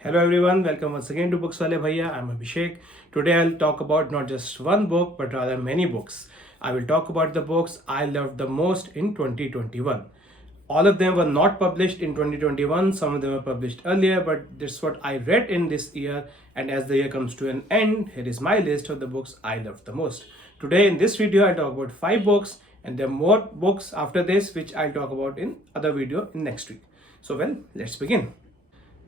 Hello everyone, welcome once again to Bookswalebhaiya. I'm Abhishek. Today I'll talk about not just one book but rather many books. I will talk about the books I loved the most in 2021. All of them were not published in 2021, some of them were published earlier, but this is what I read in this year. And as the year comes to an end, here is my list of the books I loved the most. Today in this video, I'll talk about 5 books, and there are more books after this which I'll talk about in other video in next week. So let's begin.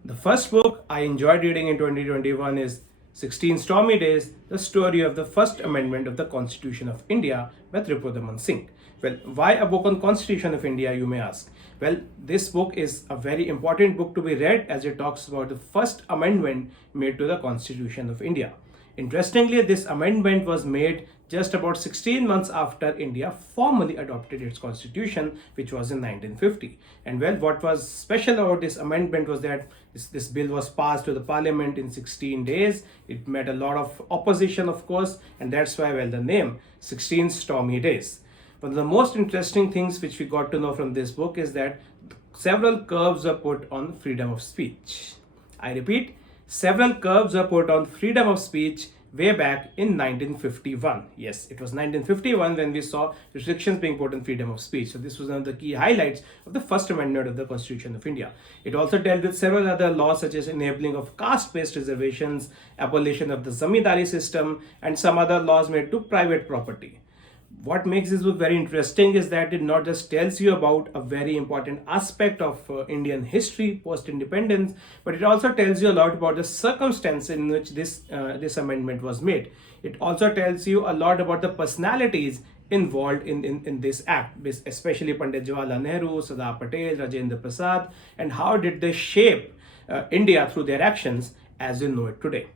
The first book I enjoyed reading in 2021 is 16 Stormy Days, the story of the First Amendment of the Constitution of India by Tripodhaman Singh. Well, why a book on Constitution of India, you may ask? Well, this book is a very important book to be read as it talks about the First Amendment made to the Constitution of India. Interestingly, this amendment was made just about 16 months after India formally adopted its constitution, which was in 1950. And well, what was special about this amendment was that this bill was passed to the parliament in 16 days. It met a lot of opposition, of course, and that's why, well, the name 16 Stormy Days. One of the most interesting things which we got to know from this book is that several curbs were put on freedom of speech. I repeat, several curbs were put on freedom of speech way back in 1951. Yes, it was 1951 when we saw restrictions being put on freedom of speech. So this was one of the key highlights of the First Amendment of the Constitution of India. It also dealt with several other laws such as enabling of caste-based reservations, abolition of the zamindari system, and some other laws made to private property. What makes this book very interesting is that it not just tells you about a very important aspect of Indian history post-independence, but it also tells you a lot about the circumstance in which this amendment was made. It also tells you a lot about the personalities involved in this act, especially Pandit Jawaharlal Nehru, Sardar Patel, Rajendra Prasad, and how did they shape India through their actions as we know it today.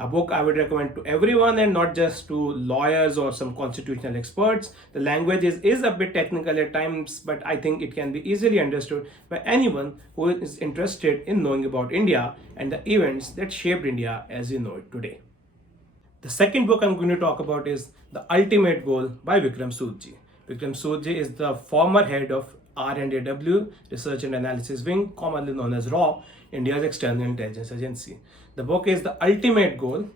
A book I would recommend to everyone and not just to lawyers or some constitutional experts. The language is a bit technical at times, but I think it can be easily understood by anyone who is interested in knowing about India and the events that shaped India as we know it today. The second book I'm going to talk about is The Ultimate Goal by Vikram Soodji. Vikram Soodji is the former head of R&AW, Research and Analysis Wing, commonly known as RAW, India's external intelligence agency. The book is The Ultimate Goal.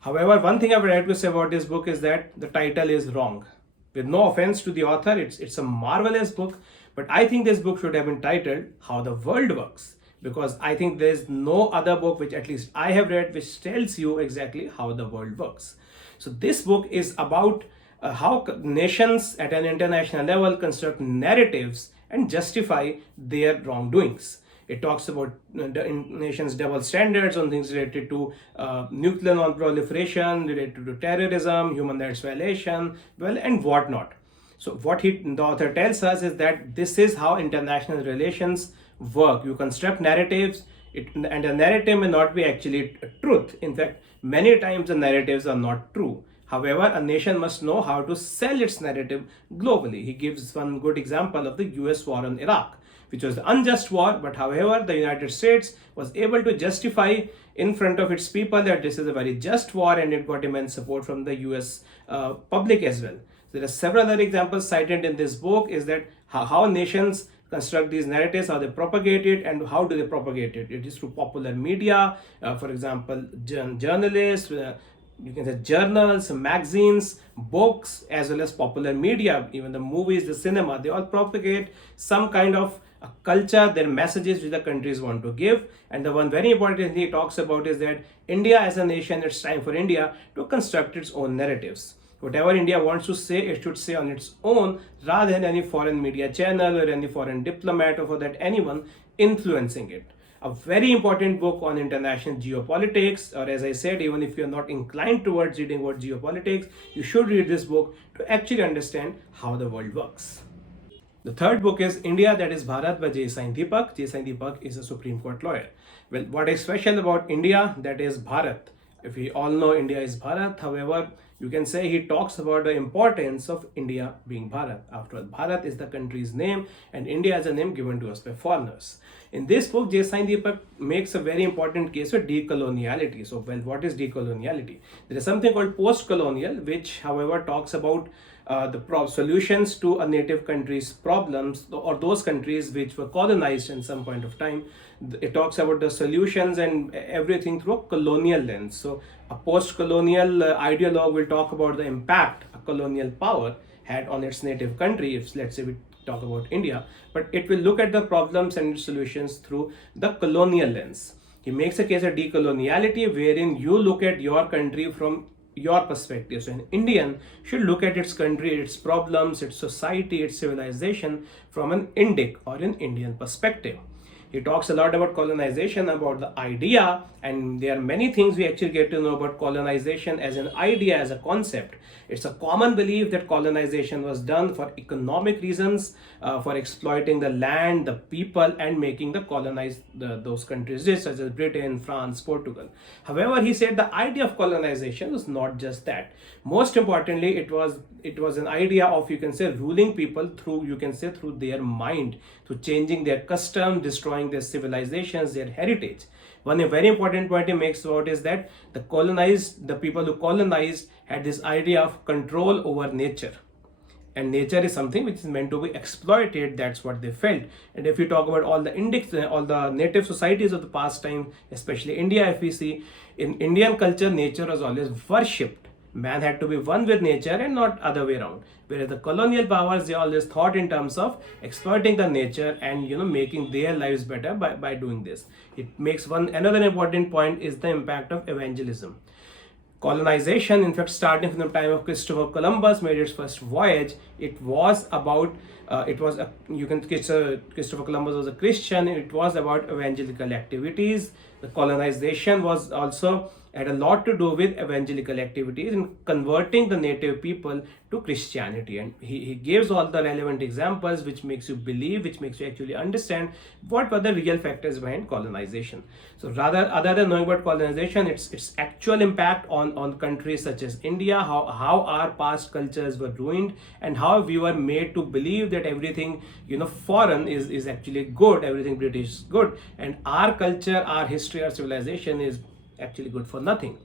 However, one thing I would like to say about this book is that the title is wrong. With no offense to the author, it's a marvelous book, but I think this book should have been titled How the World Works, because I think there's no other book which at least I have read which tells you exactly how the world works. So this book is about how nations at an international level construct narratives and justify their wrongdoings. It talks about nations' double standards on things related to nuclear non-proliferation, related to terrorism, human rights violation, and whatnot. So what the author tells us is that this is how international relations work. You construct narratives, and a narrative may not be actually truth. In fact, many times the narratives are not true. However, a nation must know how to sell its narrative globally. He gives one good example of the US war on Iraq, which was an unjust war, but however, the United States was able to justify in front of its people that this is a very just war, and it got immense support from the US public as well. There are several other examples cited in this book is that how nations construct these narratives, how they propagate it, and how do they propagate it. It is through popular media, for example, journalists, you can say journals, magazines, books, as well as popular media, even the movies, the cinema, they all propagate some kind of a culture, their messages which the countries want to give. And the one very important thing he talks about is that India as a nation, it's time for India to construct its own narratives. Whatever India wants to say, it should say on its own rather than any foreign media channel or any foreign diplomat or for that anyone influencing it. A very important book on international geopolitics, or as I said, even if you're not inclined towards reading about geopolitics, you should read this book to actually understand how the world works. The third book is India, that is Bharat by J. Sain Deepak. J. Sain Deepak is a Supreme Court lawyer. Well, what is special about India, that is Bharat. If we all know India is Bharat, however, you can say he talks about the importance of India being Bharat. After all, Bharat is the country's name and India is a name given to us by foreigners. In this book, J. Sain Deepak makes a very important case for decoloniality. So, well, what is decoloniality? There is something called post-colonial, which, however, talks about solutions to a native country's problems, or those countries which were colonized in some point of time. It talks about the solutions and everything through a colonial lens. So a post-colonial ideologue will talk about the impact a colonial power had on its native country, if let's say we talk about India, but it will look at the problems and solutions through the colonial lens. He makes a case of decoloniality, wherein you look at your country from your perspective. So an Indian should look at its country, its problems, its society, its civilization from an Indic or an Indian perspective. He talks a lot about colonization, about the idea, and there are many things we actually get to know about colonization as an idea, as a concept. It's a common belief that colonization was done for economic reasons, for exploiting the land, the people, and making the colonized those countries rich, such as Britain, France, Portugal. However, he said the idea of colonization was not just that. Most importantly, it was an idea of, you can say, ruling people through, you can say, through their mind, through changing their custom, destroying their civilizations, their heritage. One very important point he makes about is that the people who colonized had this idea of control over nature. And nature is something which is meant to be exploited. That's what they felt. And if you talk about all the native societies of the past time, especially India, if we see, in Indian culture, nature was always worshipped. Man had to be one with nature and not other way around. Whereas the colonial powers, they always thought in terms of exploiting the nature and making their lives better by doing this. It makes another important point is the impact of evangelism. Colonization, in fact, starting from the time of Christopher Columbus made its first voyage, it was about Christopher Columbus was a Christian. It was about evangelical activities. The colonization was also had a lot to do with evangelical activities in converting the native people to Christianity. And he gives all the relevant examples which makes you believe, which makes you actually understand what were the real factors behind colonization. So rather, other than knowing about colonization, its actual impact on countries such as India, how our past cultures were ruined, and how we were made to believe that everything foreign is actually good, everything British is good, and our culture, our history, our civilization is actually good for nothing.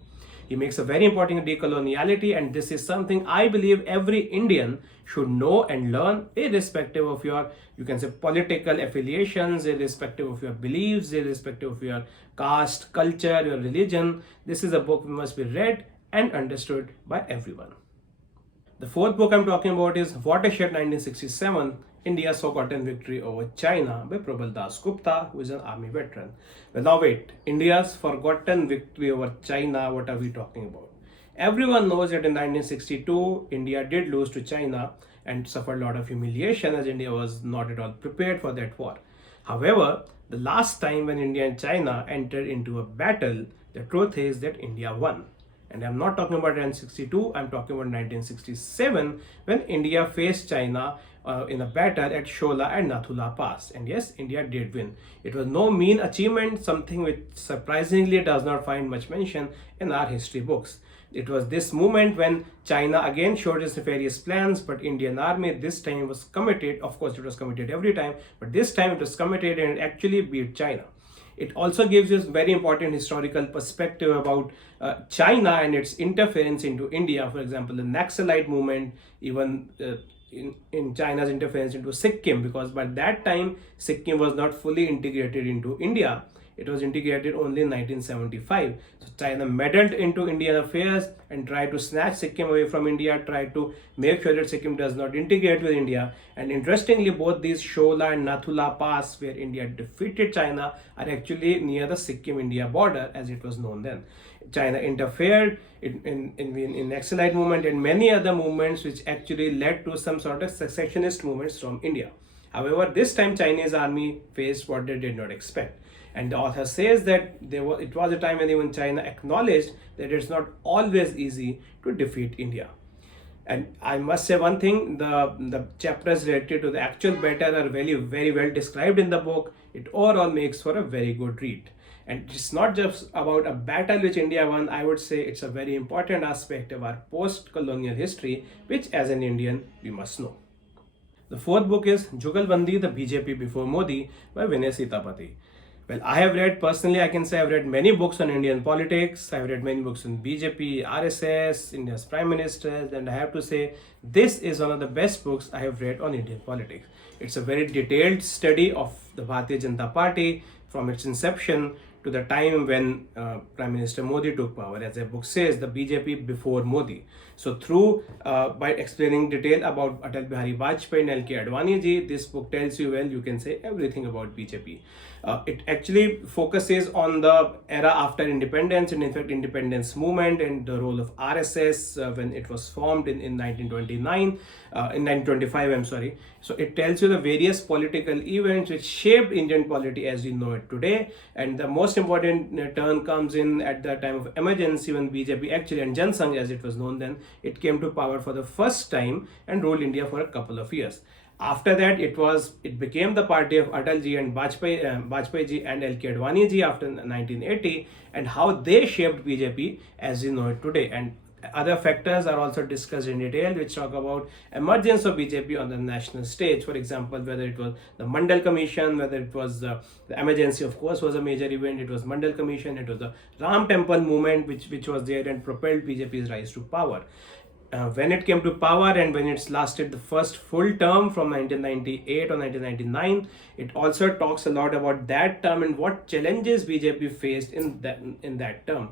He makes a very important decoloniality, and this is something I believe every Indian should know and learn, irrespective of your, you can say, political affiliations, irrespective of your beliefs, irrespective of your caste, culture, your religion. This is a book that must be read and understood by everyone. The fourth book I'm talking about is Watershed 1967, India's Forgotten Victory Over China by Prabal Das Gupta, who is an army veteran. Well, now wait, India's Forgotten Victory Over China, what are we talking about? Everyone knows that in 1962, India did lose to China and suffered a lot of humiliation, as India was not at all prepared for that war. However, the last time when India and China entered into a battle, the truth is that India won. And I'm not talking about 1962, I'm talking about 1967, when India faced China in a battle at Shola and Nathula Pass. And yes, India did win. It was no mean achievement, something which surprisingly does not find much mention in our history books. It was this moment when China again showed its nefarious plans, but Indian army this time was committed. Of course, it was committed every time, but this time it was committed and it actually beat China. It also gives us very important historical perspective about China and its interference into India. For example, the Naxalite movement, even in China's interference into Sikkim, because by that time Sikkim was not fully integrated into India. It was integrated only in 1975. So China meddled into Indian affairs and tried to snatch Sikkim away from India, tried to make sure that Sikkim does not integrate with India. And interestingly, both these Shola and Nathula Pass, where India defeated China, are actually near the Sikkim-India border, as it was known then. China interfered in Naxalite movement and many other movements which actually led to some sort of secessionist movements from India. However, this time Chinese army faced what they did not expect. And the author says that it was a time when even China acknowledged that it's not always easy to defeat India. And I must say one thing, the chapters related to the actual battle are very, very well described in the book. It overall makes for a very good read. And it's not just about a battle which India won. I would say it's a very important aspect of our post-colonial history, which as an Indian, we must know. The fourth book is Jugalbandi, the BJP Before Modi by Vinay Sitapati. Well, I have read personally, I can say I've read many books on Indian politics. I've read many books on BJP, RSS, India's prime ministers, and I have to say this is one of the best books I have read on Indian politics. It's a very detailed study of the Bharatiya Janata Party from its inception to the time when Prime Minister Modi took power. As the book says, the BJP before Modi. So through by explaining detail about Atal Bihari Vajpayee and LK Advani ji, this book tells you, well, you can say everything about BJP. It actually focuses on the era after independence and in fact independence movement and the role of RSS when it was formed in 1929, in 1925, I'm sorry. So it tells you the various political events which shaped Indian polity as we know it today. And the most important turn comes in at the time of emergency when BJP actually, and Jan Sangh as it was known then, it came to power for the first time and ruled India for a couple of years. After that, it became the party of Atalji and Vajpayee ji and LK Advani ji after 1980, and how they shaped BJP as we know it today. And other factors are also discussed in detail, which talk about emergence of BJP on the national stage. For example, whether it was the Mandal Commission, whether it was the emergency, of course, was a major event. It was Mandal Commission. It was the Ram Temple movement, which was there and propelled BJP's rise to power. When it came to power and when it's lasted the first full term from 1998 or 1999, it also talks a lot about that term and what challenges BJP faced in that term.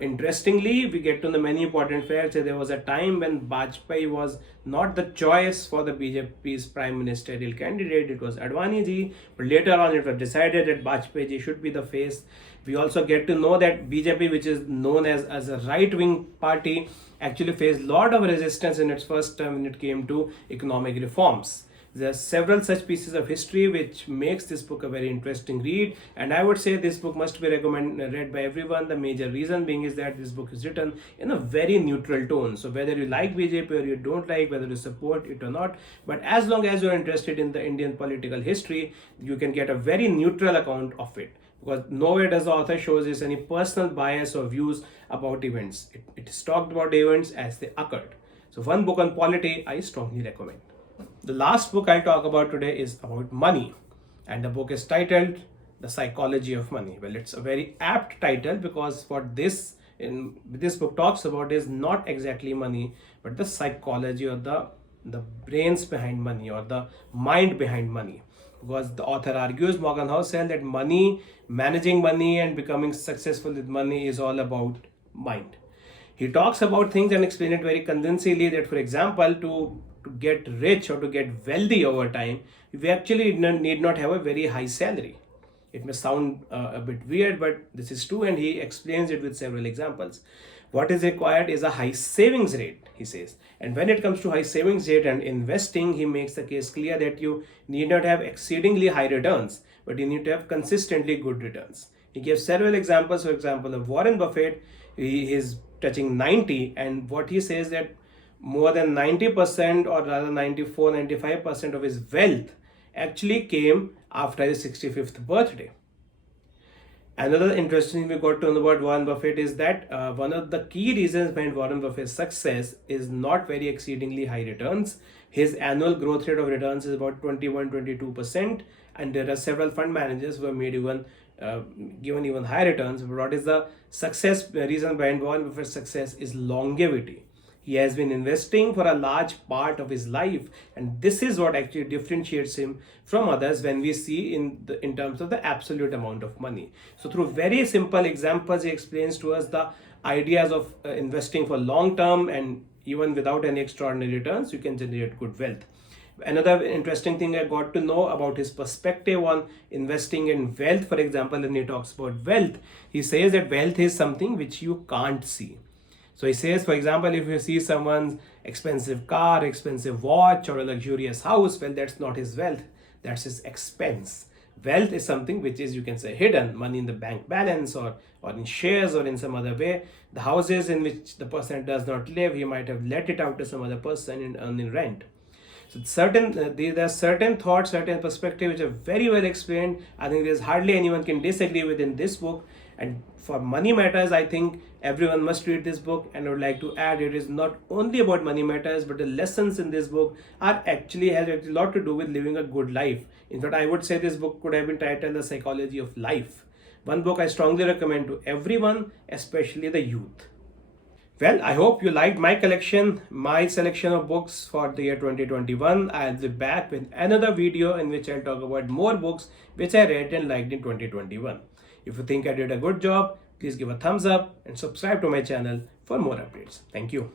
Interestingly, we get to the many important facts. There was a time when Vajpayee was not the choice for the BJP's prime ministerial candidate. It was Advani ji, but later on it was decided that Vajpayee ji should be the face. We also get to know that BJP, which is known as a right-wing party, actually faced a lot of resistance in its first term when it came to economic reforms. There are several such pieces of history which makes this book a very interesting read, and I would say this book must be read by everyone. The major reason being is that this book is written in a very neutral tone. So whether you like BJP or you don't like, whether you support it or not, but as long as you're interested in the Indian political history, you can get a very neutral account of it. Because nowhere does the author shows us any personal bias or views about events. It is talked about events as they occurred. So one book on polity I strongly recommend. The last book I'll talk about today is about money, and the book is titled The Psychology of Money. Well, it's a very apt title because what this book talks about is not exactly money, but the psychology or the brains behind money or the mind behind money. Because the author argues, Morgan Housel, that money, managing money and becoming successful with money is all about mind. He talks about things and explains it very convincingly that, for example, to get rich or to get wealthy over time, we actually need not have a very high salary. It may sound a bit weird, but this is true, and he explains it with several examples. What is required is a high savings rate, he says. And when it comes to high savings rate and investing, he makes the case clear that you need not have exceedingly high returns, but you need to have consistently good returns. He gives several examples. For example, of Warren Buffett, he is touching 90, and what he says that more than 90% or rather 94-95% of his wealth actually came after his 65th birthday. Another interesting thing we got to know about Warren Buffett is that one of the key reasons behind Warren Buffett's success is not very exceedingly high returns. His annual growth rate of returns is about 21-22%, and there are several fund managers who have made given even higher returns. But what is the reason behind Warren Buffett's success is longevity. He has been investing for a large part of his life, and this is what actually differentiates him from others when we see in terms of the absolute amount of money. So through very simple examples, he explains to us the ideas of investing for long term, and even without any extraordinary returns, you can generate good wealth. Another interesting thing I got to know about his perspective on investing in wealth, for example, when he talks about wealth, he says that wealth is something which you can't see. So he says, for example, if you see someone's expensive car, expensive watch, or a luxurious house, well, that's not his wealth, that's his expense. Wealth is something which is, you can say, hidden, money in the bank balance or in shares or in some other way. The houses in which the person does not live, he might have let it out to some other person and earning rent. So there are certain thoughts, certain perspectives which are very well explained. I think there's hardly anyone can disagree with in this book. And for Money Matters, I think everyone must read this book, and I would like to add, it is not only about money matters, but the lessons in this book are actually has a lot to do with living a good life. In fact, I would say this book could have been titled The Psychology of Life. One book I strongly recommend to everyone, especially the youth. Well, I hope you liked my collection, my selection of books for the year 2021. I'll be back with another video in which I'll talk about more books which I read and liked in 2021. If you think I did a good job, please give a thumbs up and subscribe to my channel for more updates. Thank you.